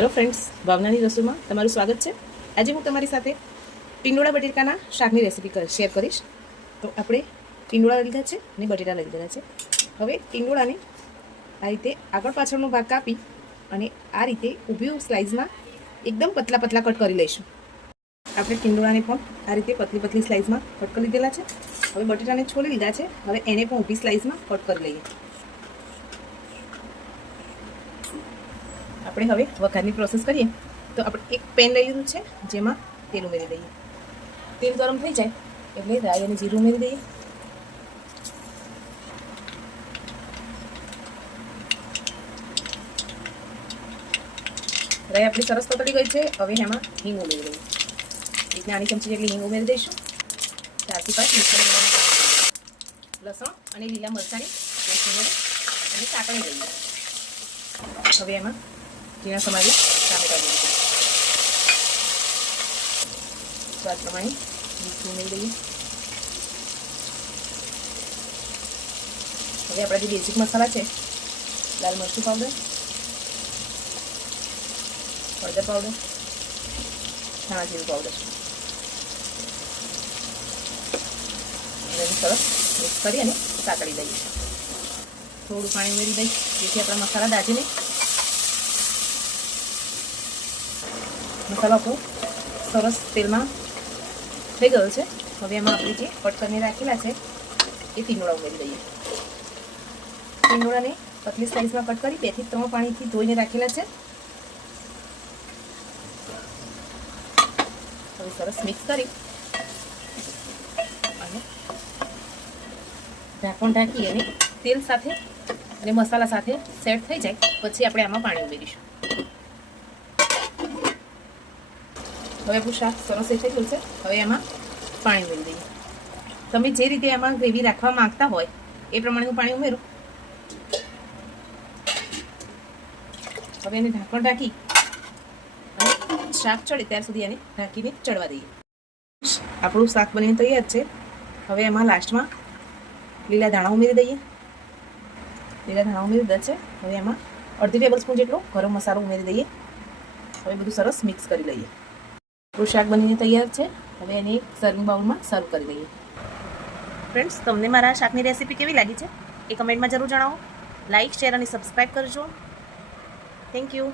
Hello friends, Bhavnani रसोई में तमारुं स्वागत है। आज हूँ तमारी साथे टींडोळा बटेकाना शाकनी रेसिपी शेर करीश। तो आपणे टींडोळा लीधा छे ने बटेटा लई लीधा छे। हवे टींडोळाने आ रीते आगळ पाछळनो भाग कापी अने आ रीते ऊभी स्लाइसमां एकदम पतला पतला कट करी लईशुं। आपणे टींडोळाने पण आ रीते पतली पतली स्लाइसमां कट करी लीधेला छे। हवे बटेटाने छोली लीधा छे, हवे एने पण ऊभी स्लाइसमां कट करी लईए। આપણે હવે વઘારની પ્રોસેસ કરીએ તો આપણે એક પેન લઈ લીધું છે, જેમાં તેલ ઉમેરી દઈએ। તેલ ગરમ થઈ જાય એટલે રાઈ અને જીરું ઉમેરી દઈએ। રાઈ આપણી સરસ તતડી ગઈ છે। હવે એમાં હિંગ ઉમેરી દઈએ। એક નાની ચમચી જેટલી હિંગ ઉમેરી દઈશું। 4 થી 5 લસણ અને લીલા મરચાંની પેસ્ટ ઉમેરી અને સાંકળી દઈએ। હવે એમાં जीरा समारी टामेटा उमेरी स्वाद प्रमाणे मीठું ઉમેરી દઈએ। હવે આપણા જે બેઝિક મસાલા છે, લાલ મરચું પાવડર, હળદર પાવડર, ધાણા જીરું પાવડર સરસ મિક્સ કરી અને સાંકળી દઈએ। થોડું પાણી ઉમેરી દઈએ જેથી આપણા મસાલા દાજે નહીં। मसाला को सरस तेल में थी गयो है। हवे एमां आपणे जे कट करीने राखेला है ए टींडोळा उमेरी दઈએ। टींडोळाने पतली स्लाइस में कट करी 2 થી 3 पाणीथी धोईने राखेला है। हवे सरस मिक्स करी अने ढांकण ढांकी अने तेल साथे अने मसाला साथे सेट थई जाय पछी आपणे आमां पाणी उमेरीशुं। હવે આપણું શાક સરસ થઈ ગયું છે। હવે એમાં પાણી ઉમેરી દઈએ। તમે જે રીતે એમાં ગ્રેવી રાખવા માંગતા હોય એ પ્રમાણેનું પાણી ઉમેરો। હવે એને ઢાંકણ ઢાંકી અને શાક ચડે ત્યાર સુધી એને ઢાંકીને ચડવા દઈએ। આપણું શાક બનીને તૈયાર છે। હવે એમાં લાસ્ટમાં લીલા ધાણા ઉમેરી દઈએ। લીલા ધાણા ઉમેરી દીધા છે। હવે એમાં અડધી ટેબલસ્પૂન જેટલો ગરમ મસાલો ઉમેરી દઈએ। હવે બધું સરસ મિક્સ કરી લઈએ। तो शाक बनी तैयार है। हवे एने एक सर्विंग बाउल में सर्व कर दीजिए। फ्रेंड्स, तमने मारा शाकनी रेसिपी केवी लागी है ए कमेंट में जरूर जणावो। लाइक, शेर और सब्सक्राइब करजो। Thank you.